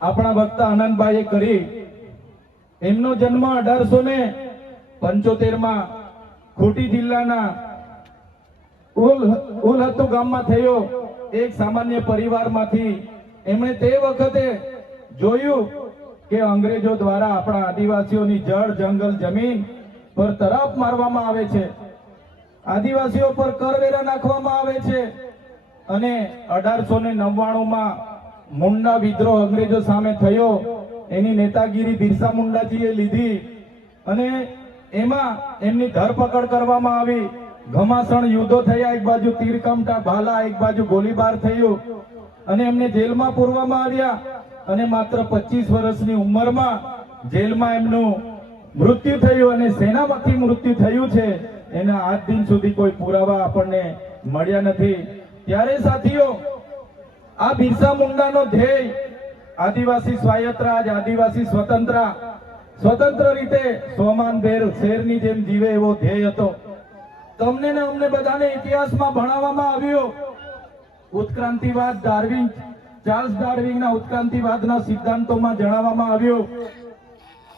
આપણા વક્તા આનંદભાઈએ કરી. એમનો જન્મ 1875 ખૂંટી જિલ્લાના ઉલહત્તુ ગામમાં થયો. એક સામાન્ય પરિવારમાંથી એમણે તે વખતે જોયું કે અંગ્રેજો દ્વારા આપણા આદિવાસીઓની જળ જંગલ જમીન પર તરાપ મારવામાં આવે છે, આદિવાસીઓ પર કરવેરા નાખવામાં આવે છે. અને 1899 મુંડા વિદ્રોહ અંગ્રેજો સામે થયો. એની નેતાગીરી બિરસા મુંડાજીએ લીધી અને એમાં એમની ધરપકડ કરવામાં આવી. ઘમાસણ યુદ્ધો થયા, એક બાજુ તીરકમઠા ભાલા, એક બાજુ ગોળીબાર થયું અને એમને જેલમાં પૂરવામાં આવ્યા. અને માત્ર 25 વર્ષની ઉંમરમાં જેલમાં એમનું મૃત્યુ થયું અને સેનામાંથી મૃત્યુ થયું છે. એના આજ દિન સુધી કોઈ પુરાવા આપણને મળ્યા નથી. ત્યારે સાથીઓ, આ બિરસા મુંડાનો ધ્યેય આદિવાસી સ્વાયત્ત રાજ, આદિવાસી સ્વતંત્ર રીતે સ્વમાનભેર શેરની જેમ જીવે એવો ધ્યેય હતો. તમને ને અમને બધાને ઇતિહાસમાં ભણાવવામાં આવ્યો. ઉત્ક્રાંતિવાદ, ચાર્લ્સ ડાર્વિનના ઉત્ક્રાંતિવાદના સિદ્ધાંતોમાં જણાવવામાં આવ્યું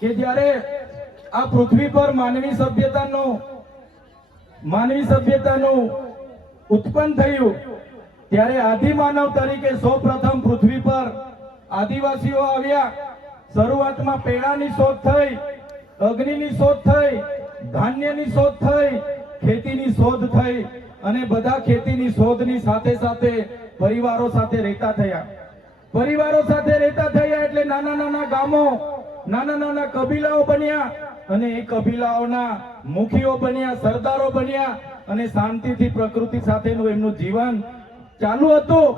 કે જ્યારે આ પૃથ્વી પર માનવી સભ્યતાનું ઉત્પન્ન થયું ત્યારે આદિમાનવ તરીકે સૌપ્રથમ પૃથ્વી પર આદિવાસીઓ આવ્યા. શરૂઆતમાં પેડાની શોધ થઈ, અગ્નિની શોધ થઈ, ધાન્યની શોધ થઈ, ખેતીની શોધ થઈ અને બધા ખેતીની શોધની સાથે સાથે પરિવારો સાથે રહેતા થયા. એટલે નાના નાના ગામો, નાના નાના કબીલાઓ બન્યા અને એ કબીલાઓના મુખીઓ બન્યા, સરદારો બન્યા અને શાંતિથી પ્રકૃતિ સાથેનું એમનું જીવન ચાલુ હતું.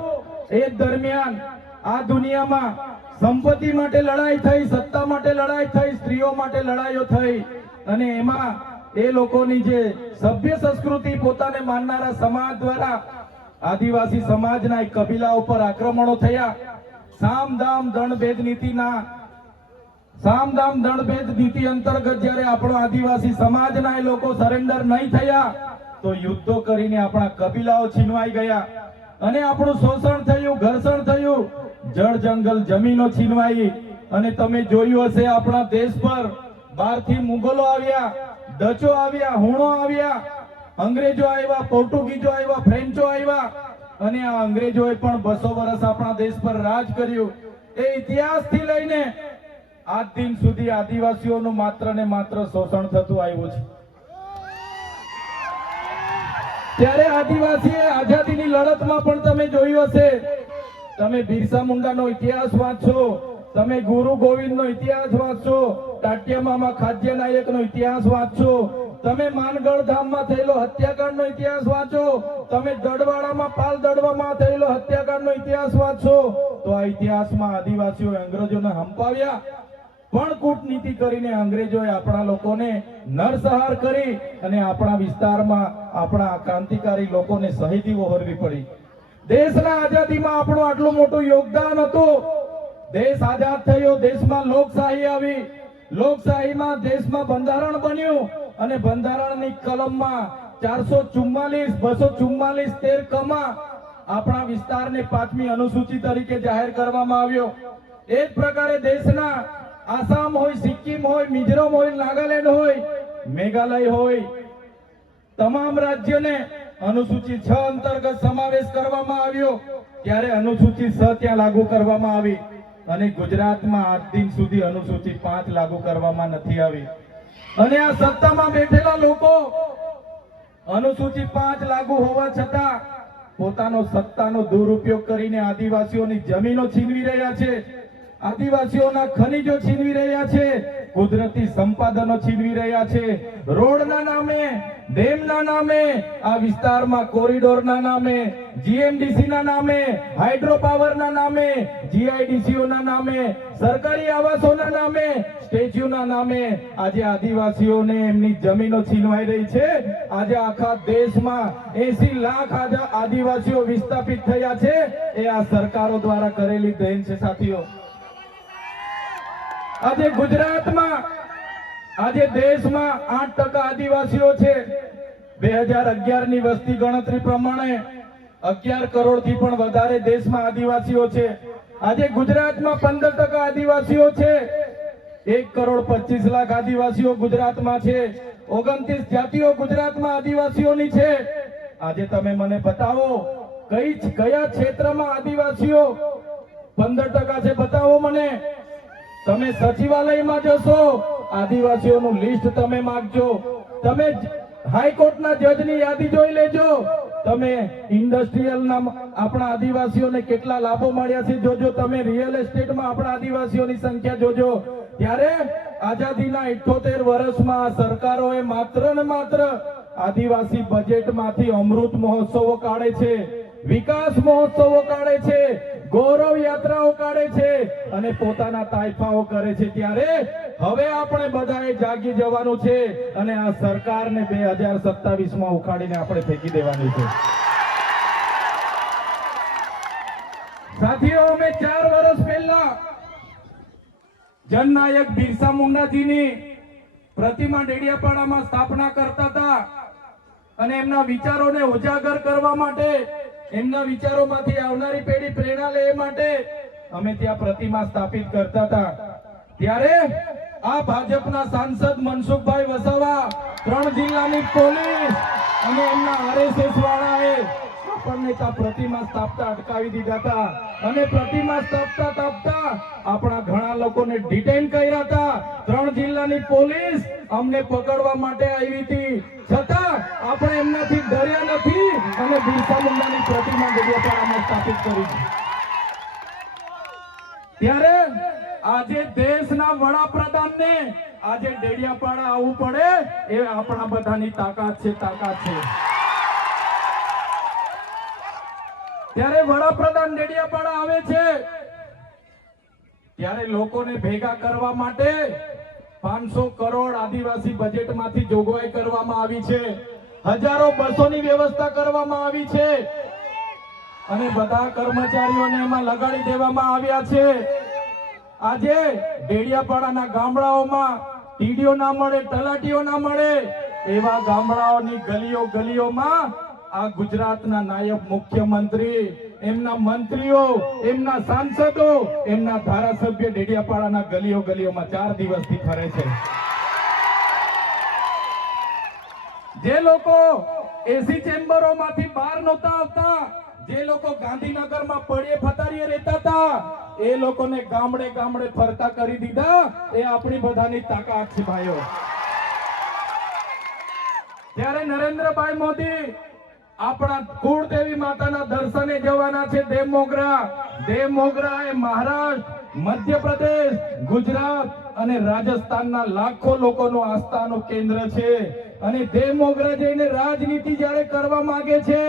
એ દરમિયાન આ દુનિયામાં સંપત્તિ માટે લડાઈ થઈ, સત્તા માટે લડાઈ થઈ, સ્ત્રીઓ માટે લડાઈઓ થઈ અને એમાં એ લોકોની જે સભ્ય સંસ્કૃતિ પોતાને માનનારા સમાજ દ્વારા આદિવાસી સમાજના એક કબીલા ઉપર આક્રમણો થયા. સામદામ દંડભેદ નીતિ અંતર્ગત જ્યારે આપણો આદિવાસી સમાજના એ લોકો સરેન્ડર નહીં થયા તો યુદ્ધો કરીને આપણા કબીલાઓ છીનવાઈ ગયા અને આપણું શોષણ થયું, ઘર્ષણ થયું, જળ જંગલ જમીનો છીનવાઈ. અને તમે જોયું હશે આપણા દેશ પર બહારથી મુગલો આવ્યા, ડચો આવ્યા, હુણો આવ્યા, અંગ્રેજો આવ્યા, પોર્ટુગીઝો આવ્યા, ફ્રેન્ચો આવ્યા અને આ અંગ્રેજોએ પણ 200 વર્ષ આપણા દેશ પર રાજ કર્યું. એ ઇતિહાસથી લઈને આજ દિન સુધી આદિવાસીઓનું માત્ર ને માત્ર શોષણ થતું આવ્યું છે. ત્યારે આદિવાસીએ આઝાદીની લડતમાં પણ તમે જોયું હશે, તમે બિરસા મુંડાનો ઇતિહાસ વાંચો, તમે ગુરુ ગોવિંદનો ઇતિહાસ વાંચો, ટાટિયા મામા ખાદ્ય નાયકનો ઇતિહાસ વાંચો, તમે માનગઢ ધામમાં થયેલો હત્યાકાંડનો ઇતિહાસ વાંચો, તમે દડવાડામાં પાલ દડવામાં થયેલો હત્યાકાંડનો ઇતિહાસ વાંચો, તો આ ઇતિહાસમાં આદિવાસીઓએ અંગ્રેજોને હંપાવ્યા. પણ કૂટનીતિ કરીને અંગ્રેજોએ આપણા લોકોને નરસંહાર કરી અને આપણા વિસ્તારમાં આપણા ક્રાંતિકારી લોકોને શહીદી વહોરવી પડી. દેશના આઝાદીમાં આપણું આટલું મોટું યોગદાન હતું. દેશ આઝાદ થયો, દેશમાં લોકશાહી આવી, લોકશાહીમાં દેશમાં બંધારણ બન્યું અને બંધારણની કલમમાં 244 13 આપણા વિસ્તારને 5મી અનુસૂચિ તરીકે જાહેર કરવામાં આવ્યો. એ જ પ્રકારે દેશના આસામ હોય, સિક્કિમ હોય, મિઝોરમ હોય, નાગાલેન્ડ હોય, મેઘાલય હોય, તમામ રાજ્યોને અનુસૂચિ 6 અંતર્ગત સમાવેશ કરવામાં આવ્યો. ત્યારે અનુસૂચિ 6 ત્યાં લાગુ કરવામાં આવી અને ગુજરાતમાં આજ દિન સુધી અનુસૂચિ 5 લાગુ કરવામાં નથી આવી. અને આ સત્તામાં બેઠેલા લોકો અનુસૂચિ 5 લાગુ હોવા છતાં પોતાનો સત્તાનો દુરુપયોગ કરીને આદિવાસીઓની જમીનો છીનવી રહ્યા છે, આદિવાસીઓના ખનિજો છીનવી રહ્યા છે, કુદરતી સંપાદનો છીનવી રહ્યા છે. રોડના નામે, ડેમના નામે, આ વિસ્તારમાં કોરિડોરના નામે, જીએમડીસીના નામે, હાઇડ્રો પાવરના નામે, જીઆઈડીસીઓના નામે, સરકારી આવાસોના નામે, સ્ટેચ્યુના નામે આજે આદિવાસીઓને એમની જમીનો છીનવાઈ રહી છે. આજે આખા દેશમાં 80 લાખ આદિવાસીઓ વિસ્થાપિત થયા છે. એ આ સરકારો દ્વારા કરેલી દેન છે સાથીઓ. આજે ગુજરાતમાં, આજે દેશમાં 8% આદિવાસીઓ છે. 2011 ની વસ્તી ગણતરી પ્રમાણે 11 કરોડથી પણ વધારે દેશમાં આદિવાસીઓ છે. આજે ગુજરાતમાં 15% આદિવાસીઓ છે. 1,25,00,000 આદિવાસીઓ ગુજરાતમાં છે. 29 જાતિઓ ગુજરાતમાં આદિવાસીઓની છે. આજે તમે મને બતાવો કયા ક્ષેત્રમાં આદિવાસીઓ 15% છે? બતાવો મને. તમે સચિવાલયમાં જશો, આદિવાસીઓનું લિસ્ટ તમે માંગજો. તમે હાઈકોર્ટના જજની યાદી જોઈ લેજો. તમે ઇન્ડસ્ટ્રીયલના આપણા આદિવાસીઓને કેટલા લાભો મળ્યા છે જોજો. તમે રિયલ એસ્ટેટમાં આપણા આદિવાસીઓની સંખ્યા જોજો. ત્યારે આઝાદીના 78 વર્ષમાં સરકારોએ માત્ર ને માત્ર આદિવાસી બજેટમાંથી અમૃત મહોત્સવો કાઢે છે, વિકાસ મહોત્સવો કાઢે છે, ગૌરવ યાત્રાઓ કાઢે છે અને પોતાના તાઇફાઓ કરે છે. ત્યારે હવે આપણે બધાએ જાગી જવાનું છે અને આ સરકારને 2027માં ઉખાડીને આપણે ફેંકી દેવાની છે. સાથીઓ, અમે 4 વર્ષ પહેલા જનનાયક બિરસા મુંડાજીની પ્રતિમા ડેડિયાપાડામાં સ્થાપના કરતા હતા અને એમના વિચારોને ઉજાગર કરવા માટે, એમના વિચારોમાંથી આવનારી પેઢી પ્રેરણા લે માટે અમે ત્યાં પ્રતિમા સ્થાપિત કરતા હતા. ત્યારે આ ભાજપના સાંસદ મનસુખભાઈ વસાવા, 3 જિલ્લાની પોલીસ અને એમના RSS વાળાએ આપણને ત્યાં પ્રતિમા સ્થાપતા અટકાવી દીધા હતા અને પ્રતિમા સ્થાપતા આપણા ઘણા લોકોને ડિટેન કર્યા હતા. 3 જિલ્લાની પોલીસ અમને પકડવા માટે આવી હતી, છતાં આપણે એમનાથી ડર્યા નથી અને બિરસા મુંડાની પ્રતિમા ડેડિયાપાડામાં સ્થાપિત કરી છે. ત્યારે આજે દેશના વડાપ્રધાનને આજે ડેડિયાપાડા આવવું પડે એ આપણા બધાની તાકાત છે. ત્યારે વડાપ્રધાન ડેડિયાપાડા આવે છે ત્યારે લોકોને ભેગા કરવા માટે 500 કરોડ આદિવાસી બજેટમાંથી જોગવાઈ કરવામાં આવી છે. હજારો બસોની વ્યવસ્થા કરવામાં આવી છે અને બધા કર્મચારીઓને એમાં લગાડી દેવામાં આવ્યા છે. આજે ડેડિયાપાડાના ગામડાઓમાં ટીડીઓ ના મળે, તલાટીઓ ના મળે એવા ગામડાઓની ગલીઓમાં આ ગુજરાતના નાયબ મુખ્યમંત્રી, એમના મંત્રીઓ, એમના સાંસદો, એમના ધારાસભ્ય ડેડિયાપાડાના ગલીઓમાં 4 દિવસથી ફરે છે. જે લોકો એસી ચેમ્બરોમાંથી બહાર નહોતા આવતા, જે લોકો ગાંધીનગરમાં પડે ફતારીએ રહેતા હતા, એ લોકોને ગામડે ફરતા કરી દીધા. એ આપણી બધાની તાકાત છે ભાઈઓ. ત્યારે નરેન્દ્રભાઈ મોદી આપણા કુળદેવી માતાના દર્શને જવાના છે. દેવમોગરા એ મહારાષ્ટ્ર, મધ્યપ્રદેશ, ગુજરાત અને રાજસ્થાનના લાખો લોકોનું આસ્થાનું કેન્દ્ર છે અને દેવમોગરા જઈને રાજનીતિ જ્યારે કરવા માંગે છે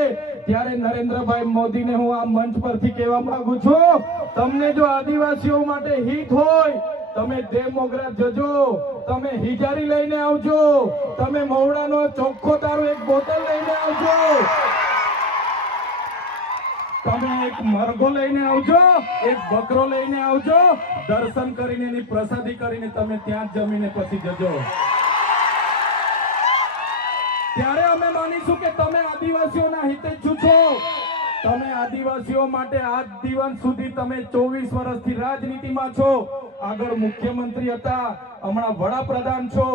ત્યારે નરેન્દ્રભાઈ મોદીને હું આ મંચ પરથી કહેવા માંગુ છું, તમને જો આદિવાસીઓ માટે હિત હોય તમે દેવમોગરા જજો, તમે હિજારી લઈને આવજો, તમે મવડાનો ચોખ્ખો દારૂ 1 બોતલ લઈને આવજો, તમે એક મરઘો લઈને આવજો, એક બકરો લઈને આવજો. દર્શન કરીને એની પ્રસાદી કરીને તમે ત્યાં જ જમીને પછી જજો. ત્યારે અમે માનીશું કે તમે આદિવાસીઓના હિતેચ્છુ છો. તમે આદિવાસીઓ માટે આજ દિવસ સુધી તમે 24 વર્ષથી રાજનીતિમાં છો. આગળ મુખ્યમંત્રી હતા, હમણાં વડાપ્રધાન છો.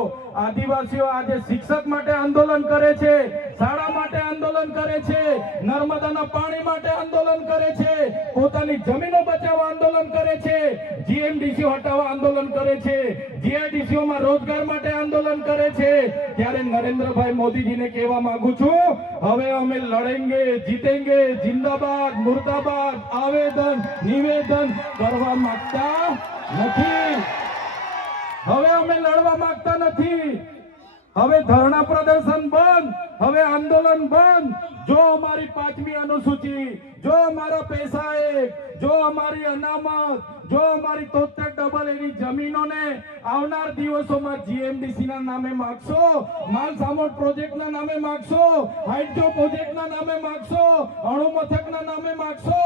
આદિવાસીઓ આજે શિક્ષક માટે આંદોલન કરે છે, શાળા માટે આંદોલન કરે છે, નર્મદાના પાણી માટે આંદોલન કરે છે, પોતાની જમીનો બચાવવા આંદોલન કરે છે, જીએમડીસી હટાવવા આંદોલન કરે છે, જીઆઈડીસીઓમાં રોજગાર માટે આંદોલન કરે છે. ત્યારે નરેન્દ્રભાઈ મોદીજીને કહેવા માંગુ છું, હવે અમે લડેંગે, જીતેંગે, જિંદાબાદ, મુર્દાબાદ આવેદન નિવેદન કરવા માંગતા નથી. હવે અમે લડવા માંગતા નથી. હવે ધરણા પ્રદર્શન બંધ, હવે આંદોલન બંધ. જો અમારી 5મી અનુસૂચિ, જો અમારા પૈસા જો અમારી અનામત, જો અમારી 73 એની જમીનોને આવનાર દિવસોમાં જીએમડીસી ના નામે માગશો, માલસામોટ પ્રોજેક્ટના નામે માગશો, હાઇડ્રો પ્રોજેક્ટના નામે માગશો, અણુ મથકના નામે માગશો,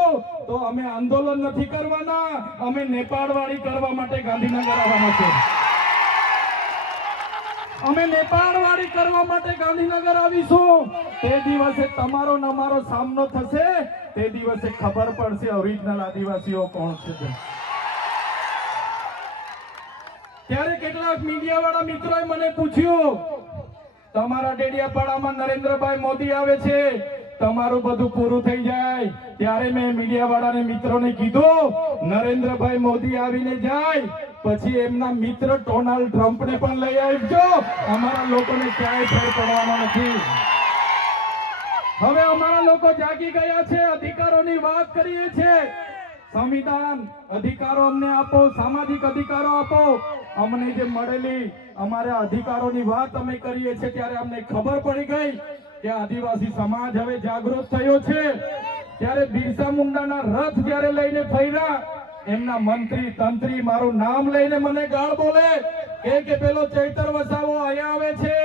તો અમે આંદોલન નથી કરવાના, અમે નેપાળવાળી કરવા માટે ગાંધીનગર આવવાના છે. અમે નેપાળવાળી કરવા માટે ગાંધીનગર આવીશું. તે દિવસે તમારો ને અમારો સામનો થશે તે દિવસે ખબર પડશે ઓરિજિનલ આદિવાસીઓ કોણ છે તે. ત્યારે કેટલાક મીડિયા વાળા મિત્રોએ મને પૂછ્યું, તમારા ડેડિયાપાડામાં નરેન્દ્રભાઈ મોદી આવે છે, તમારું બધું પૂરું થઈ જાય. ત્યારે મેં મીડિયા વાળાને મિત્રોને કીધું, નરેન્દ્રભાઈ મોદી આવીને જાય પછી એમના મિત્ર ડોનાલ્ડ ટ્રમ્પને પણ લઈ આવજો, અમારા લોકોને ક્યાંય ફેર પડવાનો નથી. હવે અમારા લોકો જાગી ગયા છે, અધિકારોની વાત કરીએ છીએ. સંવિધાન અધિકારો અમને આપો, સામાજિક અધિકારો આપો. અમને જે મળેલી અમારા અધિકારોની વાત અમે કરીએ છીએ ત્યારે અમને ખબર પડી ગઈ કે આદિવાસી સમાજ હવે જાગૃત થયો છે. ત્યારે બિરસા મુંડાના રથ જ્યારે લઈને ફર્યા, એમના મંત્રી તંત્રી મારું નામ લઈને મને ગાળ બોલે કે પેલો ચૈતર વસાવો અહીંયા આવે છે,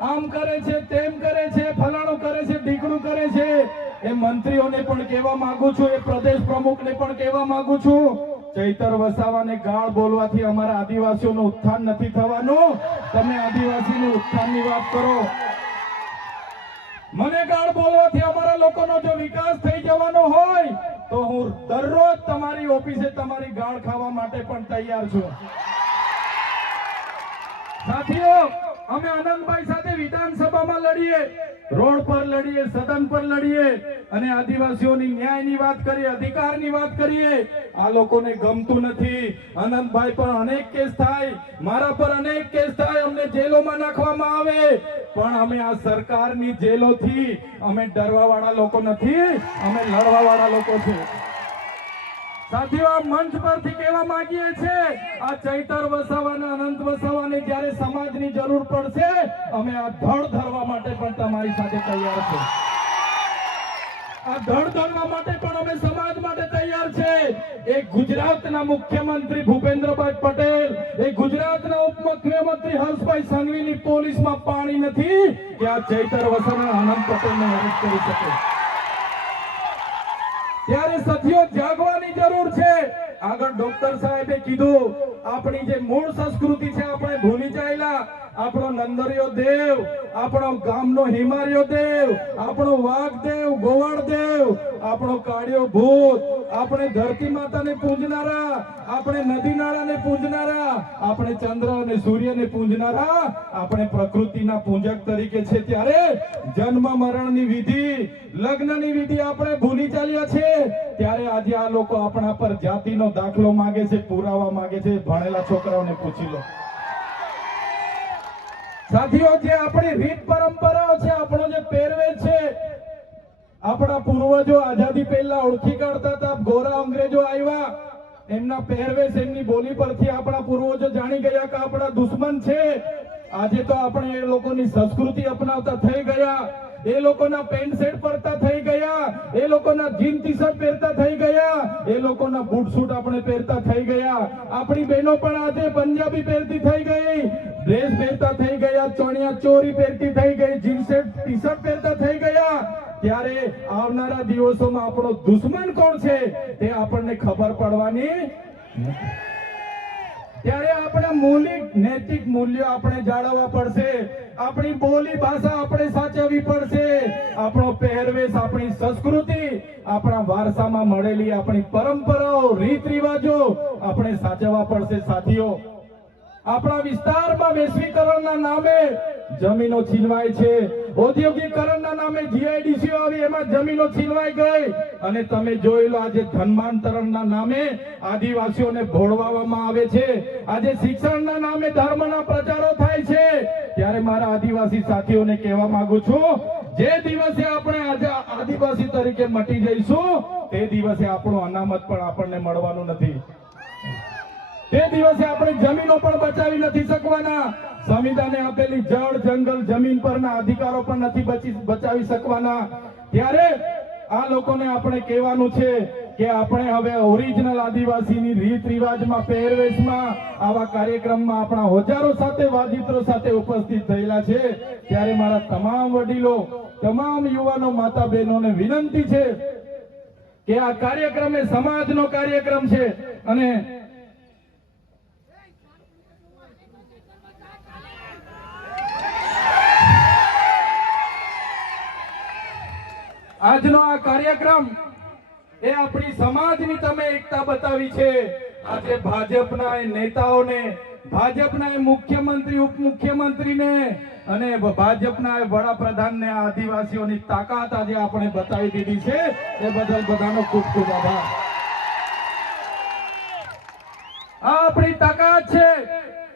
આમ કરે છે, તેમ કરે છે, ફલાણું કરે છે, ઢીકણું કરે છે. એ મંત્રીઓને પણ કહેવા માંગુ છું, એ પ્રદેશ પ્રમુખને પણ કહેવા માંગુ છું, ચૈતર વસાવાને ગાળ બોલવાથી અમારા આદિવાસીઓનું ઉત્થાન નથી થવાનું. તમે આદિવાસીનું ઉત્થાનની વાત કરો. મને ગાળ બોલવાથી અમારા લોકોનો જો વિકાસ થઈ જવાનો હોય તો હું દરરોજ તમારી ઓફિસે તમારી ગાળ ખાવા માટે પણ તૈયાર છું. સાથીઓ, અમે આનંદભાઈ સાથે વિધાનસભામાં લડીએ, રોડ પર લડીએ, સદન પર લડીએ અને આદિવાસીઓની ન્યાયની વાત કરીએ, અધિકારની વાત કરીએ. આ લોકોને ગમતું નથી. આનંદભાઈ પર અનેક કેસ થાય, મારા પર અનેક કેસ થાય, અમને જેલોમાં નાખવામાં આવે, પણ અમે આ સરકારની જેલોથી અમે ડરવા વાળા લોકો નથી, અમે લડવા વાળા લોકો છે. સાથીઓ, આ મંચ પરથી કહેવા માંગીએ છીએ, આ ચૈતર વસાવાને, અનંત વસાવાને જ્યારે સમાજની જરૂર પડશે અમે આ ધડ ધરવા માટે પણ તમારી સાથે તૈયાર છે. આ ધડ ધરવા માટે પણ અમે સમાજ માટે તૈયાર છે. એક ગુજરાતના મુખ્યમંત્રી ભૂપેન્દ્રભાઈ પટેલ, એક ગુજરાતના ઉપમુખ્યમંત્રી હર્ષભાઈ સંઘવીની પોલીસમાં પાણી નથી કે આ ચૈતર વસાવા અનંત પટેલને અરેસ્ટ કરી શકે. ત્યારે સાથીઓ, જાગવાની જરૂર છે. આગળ ડોક્ટર સાહેબે કીધું, આપણી જે મૂળ સંસ્કૃતિ છે આપણે ભૂલી જાયેલા. આપણો નંદરિયો દેવ, આપણો ગામનો હિમારિયો દેવ, આપણો વાઘદેવ, ગોવાળદેવ, આપણો કાળિયો ભૂત, આપણે ધરતી માતાને પૂજનારા, આપણે નદી નાળાને પૂજનારા, આપણે ચંદ્ર અને સૂર્યને પૂજનારા, આપણે પ્રકૃતિના પૂજક તરીકે છે. ત્યારે જન્મ મરણની વિધિ, લગ્નની વિધિ આપણે ભૂલી ચાલ્યા છે. ત્યારે આજે આ લોકો આપણા પર જાતિનો દાખલો માંગે છે, પુરાવા માંગે છે. ભણેલા છોકરાઓને પૂછી લો. સાથીઓ, જે આપણી રીત પરંપરાઓ છે, આપણો જે પહેરવેશ છે, આપણા પૂર્વજો આઝાદી પહેલા ઓળખી કાઢતા હતા. ગોરા અંગ્રેજો આવ્યા, એમના પહેરવેશ, એમની બોલી પરથી આપણા પૂર્વજો જાણી ગયા કે આપણા દુશ્મન છે. આજે તો આપણે એ લોકોની સંસ્કૃતિ અપનાવતા થઈ ગયા, એ લોકોના પેન્ટ શર્ટ પહેરતા થઈ ગયા, એ લોકોના જીન ટી શર્ટ પહેરતા થઈ ગયા, એ લોકોના બૂટ સૂટ આપણે પહેરતા થઈ ગયા. આપણી બહેનો પણ આજે પંજાબી પહેરતી થઈ ગઈ, ડ્રેસ પહેરતા થઈ ગયા, ચણિયા ચોરી પહેરતી થઈ ગઈ, જીન્સ ટી શર્ટ પહેરતા થઈ ગયા. ત્યારે આવનારા દિવસોમાં આપણો દુશ્મન કોણ છે તે આપણને ખબર પડવાની. ત્યારે આપણે મૌલિક નૈતિક મૂલ્યો આપણે જાળવવા પડશે. આપણી બોલી ભાષા આપણે સાચવવી પડશે. આપણો પહેરવેશ, આપણી સંસ્કૃતિ, આપણા વારસામાં મળેલી આપણી પરંપરાઓ, રીત રિવાજો આપણે સાચવવા પડશે. સાથીઓ, આપણા વિસ્તારમાં વૈશ્વિકરણના નામે જમીનો છીનવાય છે, ઔદ્યોગિકરણના નામે જીઆઈડીસીઓ આવી, એમાં જમીનો છીનવાઈ ગઈ. અને તમે જોઈ લો, આજે ધર્માંતરણના નામે આદિવાસીઓને ભોળવામાં આવે છે. આજે શિક્ષણના નામે ધર્મના પ્રચારો થાય છે. ત્યારે મારા આદિવાસી સાથીઓને કહેવા માંગુ છું, જે દિવસે આપણે આજે આદિવાસી તરીકે મટી જઈશું તે દિવસે આપણું અનામત પણ આપણને મળવાનું નથી. તે દિવસે આપણે જમીનો પણ બચાવી નથી શકવાના. સંવિધાને આપેલી જળ, જંગલ, જમીન પરના અધિકારો પણ નથી બચાવી શકવાના. ત્યારે આ લોકોને આપણે કહેવાનું છે કે આપણે હવે ઓરિજિનલ આદિવાસીની રીત રિવાજમાં, પહેરવેશમાં, આવા કાર્યક્રમમાં આપણા હજારો સાથે, વાજિત્રો સાથે ઉપસ્થિત થયેલા છે. ત્યારે મારા તમામ વડીલો, તમામ યુવાનો, માતા બહેનોને વિનંતી છે કે આ કાર્યક્રમ એ સમાજનો કાર્યક્રમ છે અને આજનો આ કાર્યક્રમ એ આપણી સમાજની તમે એકતા બતાવી છે. આજે ભાજપના એ નેતાઓને, ભાજપના એ મુખ્યમંત્રી, ઉપમુખ્યમંત્રીને અને ભાજપના એ વડાપ્રધાનને આ આદિવાસીઓની તાકાત આજે આપણે બતાવી દીધી છે. એ બદલ બધાનો ખૂબ ખૂબ આભાર. આ આપણી તાકાત છે.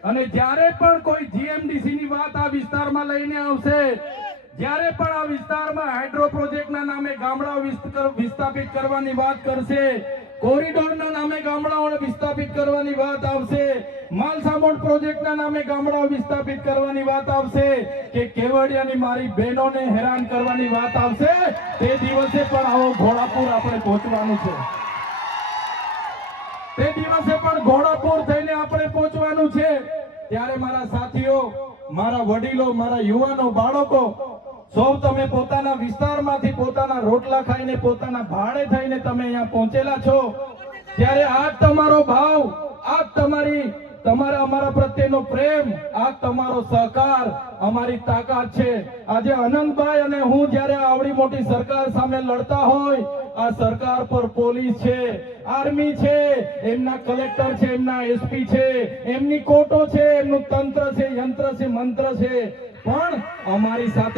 અને જ્યારે પણ કોઈ જીએમડીસી ની વાત આ વિસ્તારમાં લઈને આવશે, જ્યારે પણ આ વિસ્તારમાં હાઇડ્રો પ્રોજેક્ટના નામે ગામડાઓ વિસ્થાપિત કરવાની વાત કરશે, કોરિડોરના નામે ગામડાઓને વિસ્થાપિત કરવાની વાત આવશે, માલસામોડ પ્રોજેક્ટના નામે ગામડાઓ વિસ્થાપિત કરવાની વાત આવશે, કે કેવડિયાની મારી બહેનોને હેરાન કરવાની વાત આવશે, તે દિવસે પણ આવો ઘોડાપુર આપણે પહોંચવાનું છે. તે દિવસે પણ ઘોડાપુર થઈને આપણે પહોંચવાનું છે. ત્યારે મારા સાથીઓ, મારા વડીલો, મારા યુવાનો, બાળકો, સૌ તમે પોતાના વિસ્તારમાંથી પોતાના રોટલા ખાઈને, પોતાના ભાડે થઈને તમે અહીંયા પહોંચેલા છો. ત્યારે આ તમારો ભાવ, આ તમારા અમારા પ્રત્યેનો પ્રેમ, આ તમારો સહકાર અમારી તાકાત છે. આજે અનંતભાઈ અને હું જ્યારે આવડી મોટી સરકાર સામે લડતા હોય, આ સરકાર પર પોલીસ છે, આર્મી છે, એમના કલેક્ટર છે, એમના એસપી છે, એમની કોર્ટો છે, એમનું તંત્ર છે, યંત્ર છે, મંત્ર છે, પણ અમારી સાથે